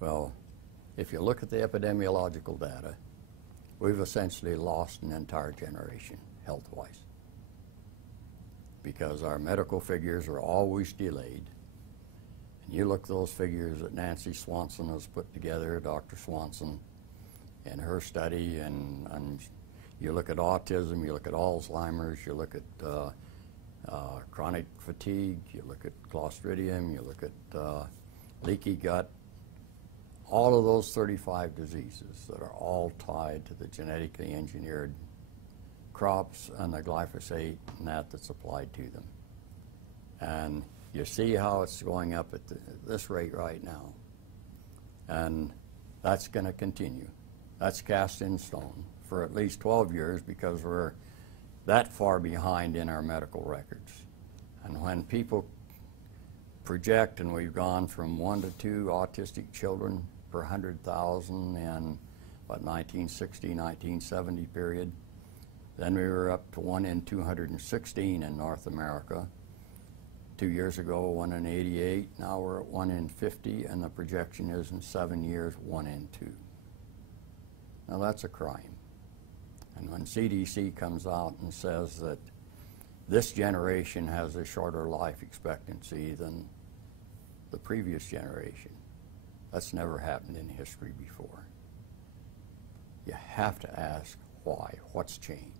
Well, if you look at the epidemiological data, we've essentially lost an entire generation health-wise, because our medical figures are always delayed. And you look at those figures that Nancy Swanson has put together, Dr. Swanson, in her study, and you look at autism, you look at Alzheimer's, you look at chronic fatigue, you look at Clostridium, you look at leaky gut, all of those 35 diseases that are all tied to the genetically engineered crops and the glyphosate and that's applied to them. And you see how it's going up at this rate right now. And that's going to continue. That's cast in stone for at least 12 years because we're that far behind in our medical records. And when people project, and we've gone from 1 to 2 autistic children per 100,000 in what, 1960, 1970 period. Then we were up to 1 in 216 in North America. 2 years ago, 1 in 88. Now we're at 1 in 50, and the projection is in 7 years, 1 in 2. Now that's a crime. And when CDC comes out and says that this generation has a shorter life expectancy than the previous generation, that's never happened in history before. You have to ask why. What's changed?